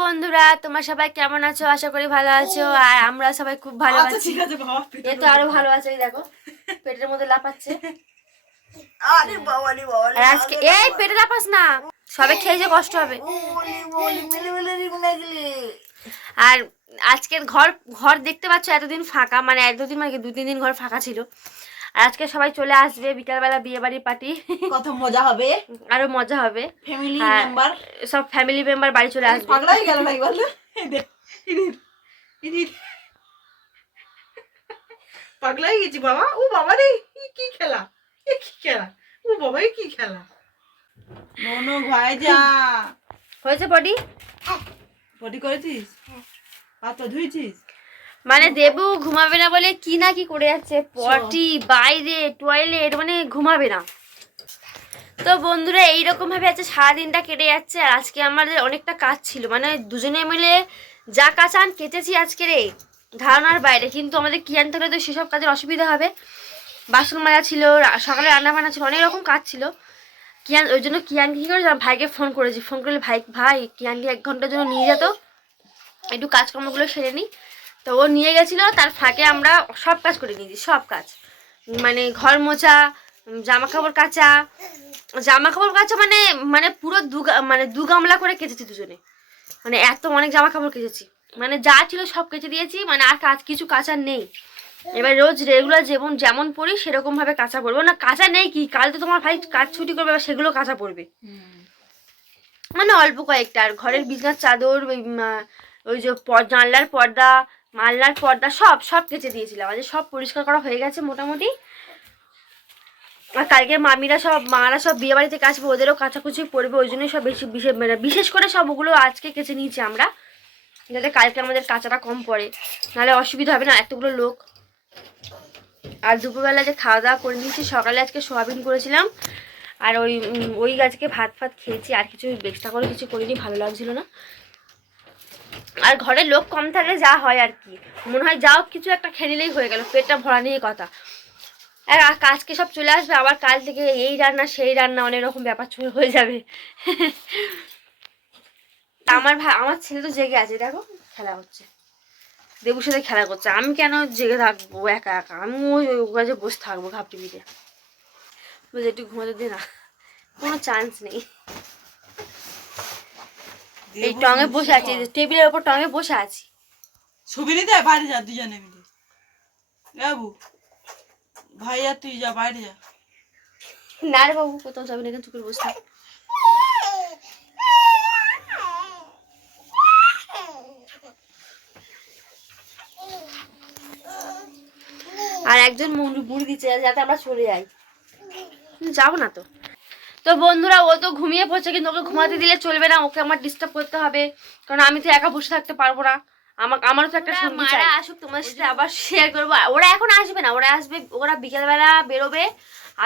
বন্ধুরা, তোমরা সবাই কেমন আছো? আশা করি ভালো আছো। আর আমরা সবাই খুব ভালো আছি। ঠিক আছে বাবা, এ তো আরো ভালো আছে। এই দেখো পেটের মধ্যে লাফাচ্ছে। আরে বাবা রে বাবা রে, আর আজকে এই পেটে লাফাস না, সবাই খেয়ে কষ্ট হবে। ওলি ওলি মেলে মেলে রিং লাগলে। আর আজকের ঘর ঘর দেখতে পাচ্ছ এতদিন ফাঁকা, মানে এতদিন মানে 2-3 দিন ঘর ফাঁকা ছিল। আর আজকে সবাই চলে আসবে, বিকালবেলা বিয়ে বাড়ির পার্টি, কত মজা হবে, আরো মজা হবে। ফ্যামিলি হ্যাঁ, মেম্বার সব ফ্যামিলি মেম্বার বাড়ি চলে আসবে। পাগলা হয়ে গেল না বল। পাগলা হয়ে গেছি বাবা। ও বাবা রে, কি খেলা, কি খেলা, ও বাবা কি খেলা। মনো ভাই যা হয়েছে বডি পটি করেছিস, হাত তো ধুইছিস। মানে দেবু ঘুমাবে না বলে কি না কি করে যাচ্ছে, পটি, বাইরে, টয়লেট, মানে ঘুমাবে না। তো বন্ধুরা, এইরকম ভাবে আছে সারাদিনটা কেটে যাচ্ছে। আর আজকে আমাদের অনেকটা কাজ ছিল, মানে দুজনে মিলে যা কাজ কেটেছি আজকে রে ধারণার বাইরে। কিন্তু আমাদের কিয়ান থাকলে তো সেসব কাজের অসুবিধা হবে। বাসন মাজা ছিল, সকালে রান্না বান্না ছিল, অনেক রকম কাজ ছিল। কিয়ান ওই জন্য কিয়ানকে কী করে ভাইকে ফোন করেছি। ফোন করলে ভাই কিয়ানকে 1 ঘন্টার জন্য নিয়ে যেত, একটু কাজকর্মগুলো সেরে নিই। তো ও নিয়ে গেছিলো, তার ফাঁকে আমরা সব কাজ করে নিয়েছি। সব কাজ মানে ঘর মোছা, জামা কাপড় কাচা, মানে মানে পুরো দু গামলা করে কেচেছি দুজনে। মানে এত অনেক জামা কাপড় কেচেছি, মানে যা ছিল সব কেচে দিয়েছি। মানে আর কিছু কাচার নেই। এবার রোজ রেগুলার যেমন পড়ি সেরকম ভাবে কাঁচা পড়বো না। কাঁচা নেই কি, কাল তো তোমার ভাই কাজ ছুটি করবে, এবার সেগুলো কাঁচা পড়বে। মানে অল্প কয়েকটা। আর ঘরের বিছানার চাদর, ওই যে জানলার পর্দা, মালনার পর্দা সব কেচে দিয়েছিলাম। আজ সব পরিষ্কার করা হয়ে গেছে মোটামুটি। আর কালকে মারা সব বিয়ে বাড়িতে আসবে, ওদেরও কাচাকুচি পড়বে, ওই জন্যই সব বিশেষ করে সব ওগুলো আজকে কেচে নিয়েছি আমরা, যাতে কালকে আমাদের কাচাটা কম পড়ে, নাহলে অসুবিধা হবে না এতগুলো লোক। আর দুপুরবেলা যে খাওয়া দাওয়া করে নিয়েছি, সকালে আজকে সোয়াবিন করেছিলাম। আর ওই আজকে ভাত খেয়েছি, আর কিছু এক্সট্রা করে কিছু করিনি, ভালো লাগছিল না। আর ঘরের লোক কম থাকলে যা হয় আর কি, মনে হয় যাও কিছু একটা খেয়ে নিলেই হয়ে গেল, পেটটা ভরা নিয়ে কথা। আর আজকে সব চলে আসবে, আবার কাল থেকে এই রান্না সেই রান্না, অনেক রকম ব্যাপার হয়ে যাবে। আমার ছেলে তো জেগে আছে, দেখো খেলা হচ্ছে, দেবুর সাথে খেলা করছে। আমি কেন জেগে থাকবো একা একা, আমি ওই কাছে বসে থাকবো ঘাপ টিভিতে, বুঝে একটু ঘুমাতে দে না, কোনো চান্স নেই। এই টঙে বসে আছি, টেবিলের ওপর টঙে বসে আছি। ছবি নিতে বাইরে যা, দুজনে মিলে বাবু ভাই, আর তুই যা বাইরে যা। না রে বাবু, কোথাও যাবে না, এখানে চুপে বসে থাক। আর একজন বুড়ি দিচ্ছে যাতে আমরা চলে যাই, যাবো না তো। তো বন্ধুরা, ও তো ঘুমিয়ে পড়ছে, কিন্তু ওকে ঘুমাতে দিলে চলবে না, ওকে আমার ডিস্টার্ব করতে হবে, কারণ আমি তো একা বসে থাকতে পারবো না। আমারও তো একটা সঙ্গী চাই। আসুক, তোমার সাথে আবার শেয়ার করবো। ওরা এখন আসবে না, ওরা আসবে, ওরা বিকেলবেলা বেরোবে,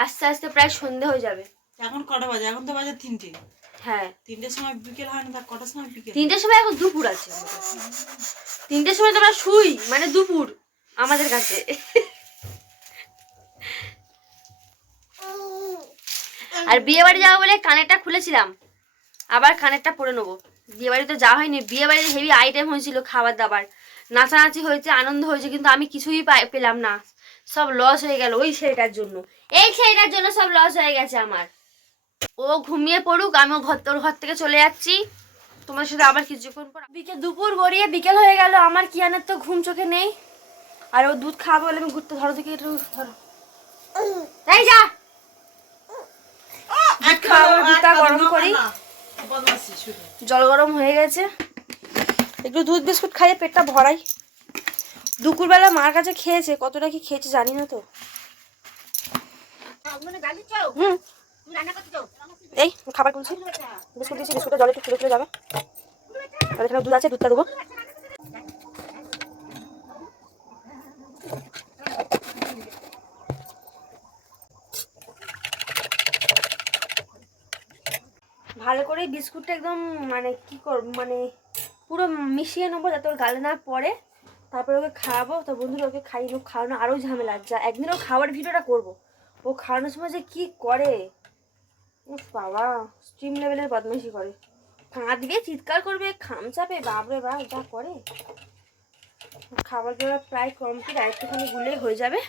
আস্তে আস্তে প্রায় সন্ধে হয়ে যাবে। এখন কটা বাজে? এখন তো বাজে 3টে। হ্যাঁ, 3টের সময় বিকেল হয় না, তার কটার সময় বিকেল? 3টের সময় এখন দুপুর আছে। 3টের সময় তো আমরা শুই, মানে দুপুর আমাদের কাছে। আর বিয়ে বাড়ি যাবো বলে কানেরটা খুলেছিলাম, আবার কানেরটা পরে নেবো। বিয়ে বাড়িতে যাওয়া হয়নি, বিয়ে বাড়িতে হেভি আইটেম হয়েছিল, খাবার দাবার, নাচানাচি হয়েছে, আনন্দ হয়েছে, কিন্তু আমি কিছুই পেলাম না, সব লস হয়ে গেল ওই ছেলেটার জন্য। এই ছেলেটার জন্য সব লস হয়ে গেছে আমার। ও ঘুমিয়ে পড়ুক, আমিও ওর ঘর থেকে চলে যাচ্ছি, তোমার সাথে আবার কিছুক্ষণ পর। দুপুর গড়িয়ে বিকেল হয়ে গেল, আমার কিয়ানের তো ঘুম চোখে নেই। আর ও দুধ খাওয়াবে বলে আমি ঘুরতে, ধরো থেকে একটু ধরো, এই যা দুধ খাওয়াবো, দুধটা গরম করি, জল গরম হয়ে গেছে, একটু দুধ বিস্কুট খাইয়ে পেটটা ভরাই। দুপুরবেলা মার কাছে খেয়েছে, কতটা কি খেয়েছে জানি না তো। এই খাবার করছি, বিস্কুট দিচ্ছি, বিস্কুটটা জলে একটু ফুলে ফুলে যাবে। আর এখানে দুধ আছে, দুধটা দেবো। ভালো করে বিস্কুটটা একদম মানে মানে পুরো মিশিয়ে নেবো, যাতে ওর গালে না পড়ে, তারপরে ওকে খাওয়াবো। তো বন্ধুরা, ওকে খাওয়ানো আরও ঝামেলা। যা একদিন ও খাওয়ার ভিডিওটা করবো, ও খাওয়ানোর সময় যে কি করে, বাবা স্ট্রিম লেভেলের বদমাইশি করে। কাঁদবে, চিৎকার করবে, খামচাবে, বাপরে বাপ যা করে। খাবার দাবার প্রায় কমপ্লিট, আর একটুখানি গুলেই হয়ে যাবে।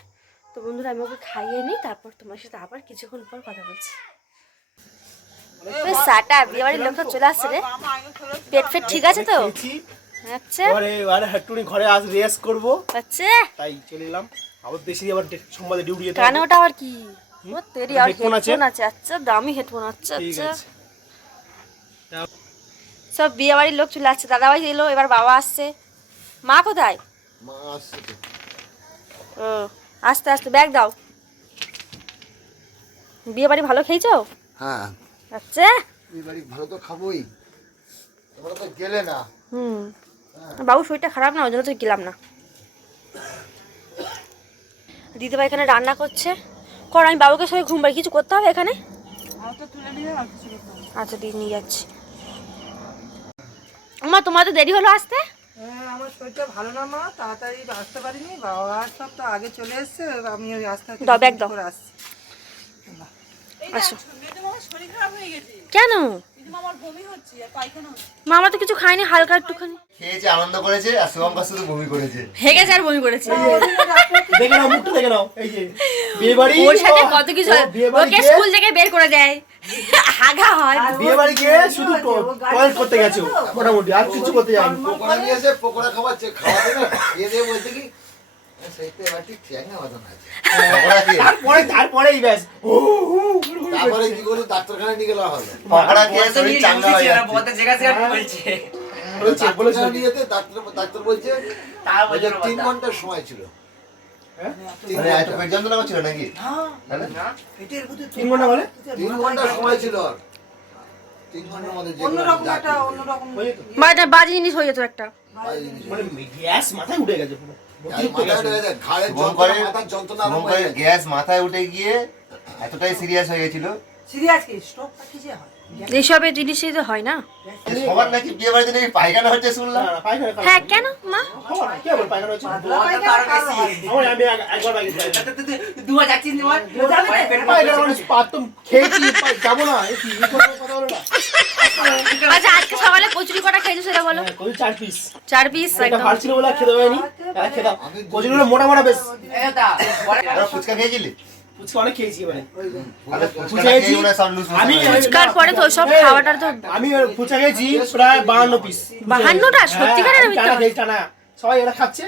তো বন্ধুরা আমি ওকে খাইয়ে নিই, তারপর তোমার সাথে আবার কিছুক্ষণ পর কথা বলছি। সাটা বিয়ে বাড়ির লোকটা চলে আসছে রে। পেট ফেট ঠিক আছে তো? আচ্ছা ঘরে আজ রেস্ট করবো, আচ্ছা তাই চলে এলাম। আবার বেশি আবার সোমবারে ডিউটি যেতে কানে ওটা আবার কি? ও তেরি আর হেডফোন আছে? হেডফোন আছে। আচ্ছা দামি হেডফোন আছে। ঠিক আচ্ছা আছে। সব বিয়ে বাড়ির লোক চলে আসছে। দাদাভাই এলো, এবার বাবা আসছে। মা কোথায়? মা আসছে তো। ও আস্তে আস্তে ব্যাগ দাও। বিয়ে বাড়ি ভালো খেয়েছো? হ্যাঁ, আচ্ছা এই বাড়ি ভালো তো খাবোই, তোমরা তো গেলে না। বাবু শরীরটা খারাপ না, ওই জন্য তো গেলাম না। দিদিভাই এখানে রান্না করছে। কর, আমি বাবুকে সবাই ঘুম পাড়ি। কিছু করতে হবে এখানে? আচ্ছা দিয়ে নিয়ে যাচ্ছি। মা তোমার তো দেরি হলো আসতে। আমার শরীরটা ভালো না মা, তাড়াতাড়ি আসতে পারিনি। বাবা সব তো আগে চলে এসছে, আমি ওই আস্তে আস্তে দাও, ব্যাগ দাও। করে আসছি। আসো। শরীর খারাপ হয়ে গেছে, কেন? আমার বমি হচ্ছে আর পায়খানা হচ্ছে। মামা তো কিছু খায়নি, হালকা একটুখানি খেয়েছে, আনন্দ করেছে, আর শুভঙ্কর শুধু বমি করেছে। হেগেছে আর বমি করেছে। দেখে নাও, মুখটা দেখে নাও। এই যে বিয়ে বাড়ি, ওর সাথে কত কিছু হয়। বিয়ে বাড়ি ওকে স্কুল থেকে বের করে দেয়, হাগা হয়। বিয়ে বাড়ি গিয়ে শুধু টয়লেট করতে গেছে ও, মোটামুটি আর কিছু করতে যায়নি। পকোড়া নিয়ে এসে পকোড়া খাওয়াচ্ছে, খাওয়াতে না খেয়ে দিয়ে বলছে কি সেইতে এবার ঠিক ঠ্যাঙা বাঁধানো আছে। পকোড়া খেয়ে তারপরেই ব্যাস তারপরে কি করি, ডাক্তারখানায় নিয়ে গেলাম হলো। পকোড়া খেয়ে শরীর চাঙ্গা হয়ে যাচ্ছে। ডাক্তারখানায় নিয়ে যেতে ডাক্তার বলছে 3 ঘন্টার সময় ছিল। মানে এত পেট যন্ত্রণা করছিল নাকি? পেটের ভিতরে 3 ঘন্টা বলে 3 ঘন্টার সময় ছিল ওর। 3 ঘন্টার মধ্যে যে অন্যরকম একটা অন্যরকম বা এটা বাজে জিনিস হয়ে যেত একটা। মানে গ্যাস মাথায় উঠে গেছে পুরো। গ্যাস মাথায় উঠে গিয়ে এতটাই সিরিয়াস হয়ে গেছিল। সিরিয়াস কি স্ট্রোকটা কি যে হয়? এইসবের জিনিসই তো হয় না। সবার নাকি বিয়ে বাড়িতে নাকি পায়খানা হচ্ছে শুনলাম। না, পায়খানা খারাপ। হ্যাঁ কেন মা? খাওয়া, কি আবার পায়খানা হচ্ছে? পাতলা পায়খানা কারো হয়। আমি একবার বাইকে যাই। যাবে? পায়খানা মানে পাতম খেয়েছি, যাবো না। এই কি কথা বলো না। আচ্ছা আজকে সকালে কচুরি কটা খেয়েছো সেটা বলো। হ্যাঁ, কই 4 পিস। 4 পিস এটা একদম। ভালো ছিল বলে আর খেতে পারিনি। খেতাম। কচুরিগুলো মোটা মোটা বেশ। তোরা ফুচকা খেয়েছিলি? ফুচকা অনেক খেয়েছি এবারে। ফুচকা খেয়ে ওরা সব লুজ মোশন আমি হয়ে গেছে। ফুচকার পরে তো সব খাওয়াটার তো আমি ফুচকা খেয়েছি প্রায় 52 পিস। 52টা সত্যিকারের আমি তো। টানা সবাই এরা খাচ্ছে।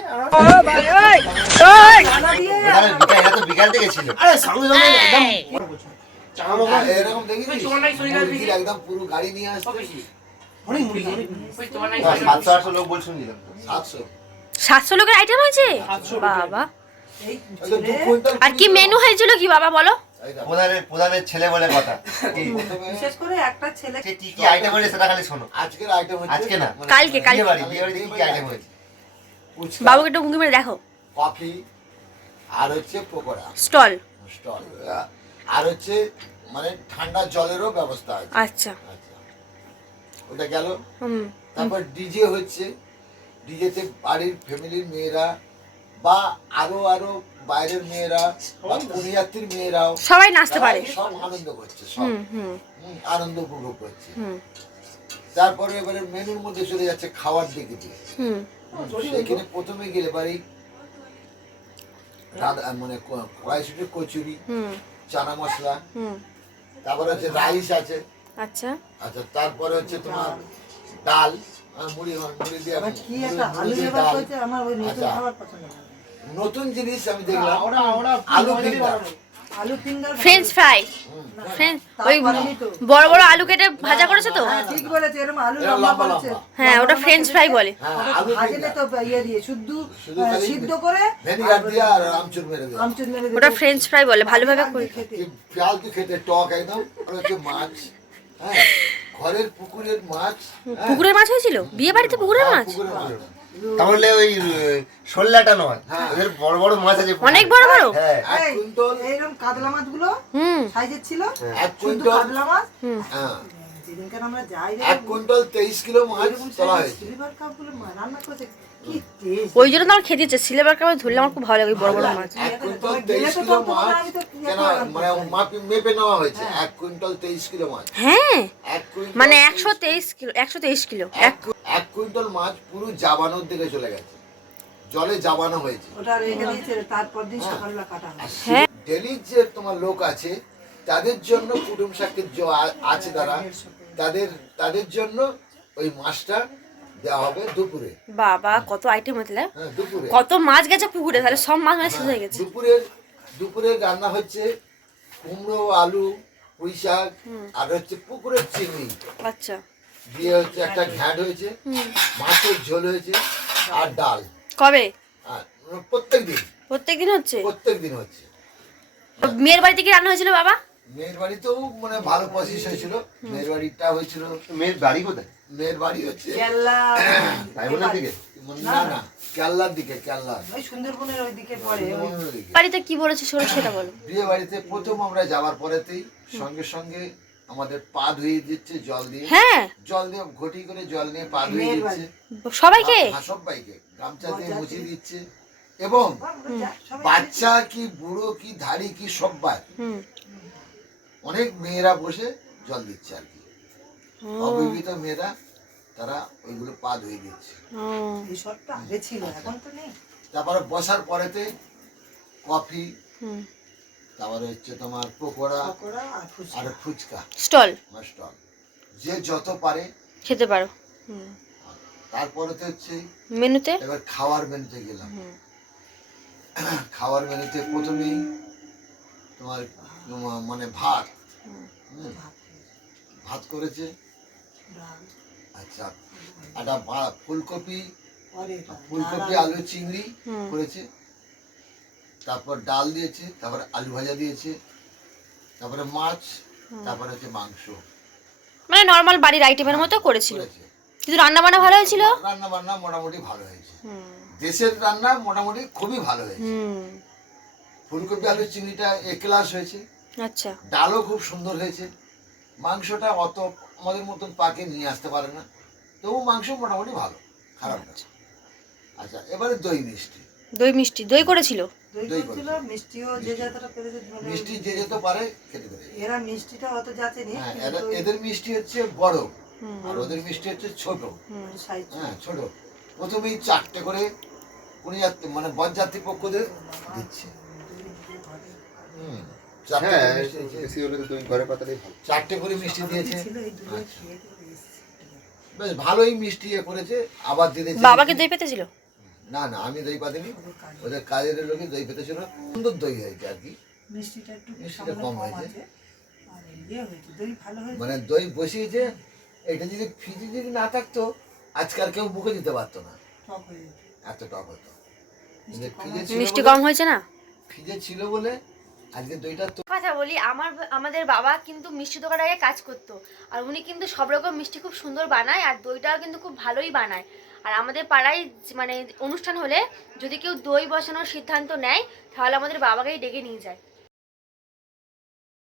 এরা তো বিকাল থেকে ছিল। আরে সঙ্গে সঙ্গে একদম চাঙা মগা এরকম দেখিস মুরগির একদম পুরো গাড়ি নিয়ে আসছে। অনেক মুড়ি অনেক। 700-800 লোক বল শুনছিলাম। 700। 700 লোকের আইটেম হয়েছে 700 লোকের। বাবা। ওই তো 2 কুইন্টাল আর কি মেনু হয়েছিল কি বাবা বলো? প্রধানের ছেলে বলে কথা। বিশেষ করে একটা ছেলে সে কি কি আইটেম হয়েছে সেটা খালি শোনো। আজকের আইটেম হচ্ছে আজকে না কালকে বিয়ে বাড়িতে কি কি আইটেম হয়েছে? বাবুকে একটু ঘুঁকি মেরে দেখো। কফি আর হচ্ছে পকোড়া স্টল। স্টল, আর হচ্ছে মানে ঠান্ডা জলেরও ব্যবস্থা আছে। আচ্ছা আচ্ছা, ওটা গেল। হুম তারপর ডিজে হচ্ছে, ডিজেতে বাড়ির ফ্যামিলির মেয়েরা বা আরো বাইরের মেয়েরা বা পুনিয়াত্রীর মেয়েরাও সবাই নাচতে পারে। সব আনন্দ করছে, সব হুম হুম আনন্দ উপভোগ করছে। হুম তারপরে এবারে মেনুর মধ্যে চলে যাচ্ছে খাওয়ার দিকে দিয়ে। হুম সেখানে প্রথমে গেলে বাড়ি মানে কড়াইশুটির কচুরি, হুম চানা মশলা, হুম তারপরে হচ্ছে রাইস আছে। আচ্ছা আচ্ছা, তারপরে হচ্ছে তোমার ডাল, মুড়ি দিয়ে আবার কি একটা আলু মুড়ি দিয়ে এবার ডাল। হয়েছে, আমার ওই নতুন আচ্ছা। খাবার পছন্দ না। নতুন জিনিস আমি দেখলাম ওরা আলু ফিঙ্গার। আলু ফিঙ্গার ফ্রেঞ্চ ফ্রাই। ফ্রেঞ্চ ওই বড় বড় আলু কেটে ভাজা করেছে তো। হ্যাঁ ঠিক বলেছে, এরকম আলু এরা লম্বা লম্বা করেছে। লম্বা। হ্যাঁ ওটা ফ্রেঞ্চ ফ্রাই বলে। হ্যাঁ, আলু ভাজেলে ফিঙ্গার তো ইয়ে দিয়ে শুদ্ধ শুধু খালি সিদ্ধ করে ভেনিগার দিয়ে আর আমচুর মেরে দিয়ে। আমচুর মেরে ওটা ফ্রেঞ্চ ফ্রাই বলে, ভালোভাবে করে। খেতে কি ফালতু খেতে, টক একদম। আর হচ্ছে মাছ, হ্যাঁ, ঘরের পুকুরের মাছ। হ্যাঁ, পুকুরের মাছ হয়েছিল বিয়ে বাড়িতে? পুকুরের মাছ পুকুরের মাছ। তাহলে ওই শোল্লাটা নয়, ওদের বড় বড় মাছ আছে, অনেক বড় বড়। হ্যাঁ, এক এই, কুইন্টাল, এইরকম কাতলা মাছগুলো হুম সাইজের ছিল, এক শুদ্ধ কুইন্টাল, কাতলা মাছ। হুম হ্যাঁ, যেদিনকার আমরা যাই 1 কুইন্টাল 23 কিলো মাছ তোলা হয়েছে। সিলভার কাপগুলো রান্না করেছে কি টেস্ট। ওই জন্য তো আমার খেতে ইচ্ছে, সিলেবার কাপে ধরলে আমার খুব ভালো লাগে বড় বড় মাছ। 1 কুইন্টাল 23 কিলো মাছ কেন মানে মেপে নেওয়া হয়েছে। 1 কুইন্টাল 23 কিলো মাছ। হ্যাঁ 1 কুইন্টাল মানে 123 কিলো, 123 কিলো। 1 কুইন্টাল মাছ পুরো জাবানোর দিকে চলে গেছে, জলে জাবানো হয়েছে। ওটা রেখে দিয়েছে, তারপর দিন সকালবেলা কাটা হয়। হ্যাঁ। ডেলি যে তোমার লোক আছে তাদের জন্য কুটুম সাক্ষী আছে তারা, তাদের জন্য ওই মাছটা দেওয়া হবে দুপুরে। বাবা কত আইটেম হয়েছিল, হ্যাঁ দুপুরে। কত মাছ গেছে পুকুরে, তাহলে সব মাছ মানে শেষ হয়ে গেছে। দুপুরের রান্না হচ্ছে কুমড়ো, আলু, পুঁই শাক আর হচ্ছে পুকুরের চিংড়ি আচ্ছা দিয়ে হচ্ছে একটা ঘ্যাঁট হয়েছে, মাছের ঝোল হয়েছে আর ডাল। কবে? আর প্রত্যেকদিন প্রত্যেকদিন হচ্ছে। মেয়ের বাড়িতে কি রান্না হয়েছিল বাবা? মেয়ের বাড়িতেও মানে ভালো প্রসেস হয়েছিল। মেয়ের বাড়িটা হয়েছিল, মেয়ের বাড়ি কোথায়? মেয়ের বাড়ি হচ্ছে কেল্লা ডায়মন্ডের দিকে? না কেল্লার দিকে, কেল্লার ওই সুন্দরবনের ওই দিকে পড়ে। সুন্দরবনের দিকে। বাড়িতে কি বলেছে শোনো সেটা বলো। বিয়ে বাড়িতে প্রথম আমরা যাওয়ার পরেতেই সঙ্গে সঙ্গে আমাদের পা ধুয়ে দিচ্ছে জল দিয়ে, হ্যাঁ জল দিয়ে ঘটি করে জল নিয়ে পা ধুয়ে দিচ্ছে সবাইকে। হ্যাঁ, সবাইকে গামছা দিয়ে মুছিয়ে দিচ্ছে। এবং বাচ্চা কি বুড়ো কি ধাড়ি কি সবাই অনেক মেয়েরা বসে জল দিচ্ছে আর কি, অবিবাহিত মেয়েরা তারা ওইগুলো পা ধুয়ে দিচ্ছে। এই সবটা আগে ছিল, এখন তো নেই। তারপরে বসার পরেতে কফি, তারপরে হচ্ছে তোমার পকোড়া পকোড়া আর ফুচকা। আর ফুচকা স্টল স্টল, যে যত পারে খেতে পারো। তারপরেতে হচ্ছে মেনুতে এবার খাওয়ার মেনুতে গেলাম। খাওয়ার মেনুতে প্রথমেই তোমার মানে ভাত, ভাত করেছে। ডাল, আচ্ছা একটা ফুলকপি আরে আলু চিংড়ি করেছে, তারপর ডাল দিয়েছে, তারপরে আলু ভাজা দিয়েছে, তারপরে মাছ, তারপরে হচ্ছে মাংস মানে নরমাল বাড়ির আইটেমের মতো করেছিল, করেছে। কিন্তু রান্না বান্না ভালো হয়েছিল। রান্না বান্না মোটামুটি ভালো হয়েছে, দেশের রান্না মোটামুটি খুবই ভালো হয়েছে। ফুলকপি আলু চিংড়িটা এ ক্লাস হয়েছে, আচ্ছা ডালও খুব সুন্দর হয়েছে। মাংসটা অত আমাদের মতন পাকে নিয়ে আসতে পারে না, তবু মাংস মোটামুটি ভালো, খারাপ না। আচ্ছা এবারে দই মিষ্টি। দই মিষ্টি দই করেছিল। দই করেছিল, মিষ্টিও যে যতটা পেরেছে। মিষ্টি যে যেতে পারে খেতে পারে। এরা মিষ্টিটা অত যাচেনি, হ্যাঁ এদের মিষ্টি হচ্ছে বড় আর ওদের মিষ্টি হচ্ছে ছোট। সাইজ হ্যাঁ ছোট। প্রথমেই 4টে করে যাত্রী মানে বরযাত্রী পক্ষদের দিচ্ছে। হ্যাঁ এসি হলে তো তুমি ঘরে পাতালেই ভালো। 4টে করে মিষ্টি দিয়েছে, ছিল, এই দুটো খেয়ে দিয়ে বেশ ভালোই মিষ্টি করেছে। আবার দিয়েছে বাবাকে দই পেতে ছিল? না আমি দই পাতিনি, ওদের কাজের লোকে দই পেতেছিল। সুন্দর দই হয়েছে আর কি, মিষ্টিটা একটু মিষ্টিটা কম হয়েছে। আছে আর ইয়ে হয়েছে, দই ভালো হয়েছে। মানে দই বসিয়েছে, এটা যদি ফ্রিজে যদি না থাকতো আজকাল কেউ মুখে দিতে পারতো না, টক হয়ে যেত। এত টক হতো। কিন্তু ফ্রিজে ছিল মিষ্টি বলে- কম হয়েছে না? ফ্রিজে ছিল বলে আজকে দইটা তো কথা বলি, আমাদের বাবা কিন্তু মিষ্টি দোকানে আগে কাজ করতো, আর উনি কিন্তু সব রকম মিষ্টি খুব সুন্দর বানায়, আর দইটাও কিন্তু খুব ভালোই বানায়। আর আমাদের পাড়ায় মানে অনুষ্ঠান হলে যদি কেউ দই বসানোর সিদ্ধান্ত নেয় তাহলে আমাদের বাবাকেই ডেকে নিয়ে যায়।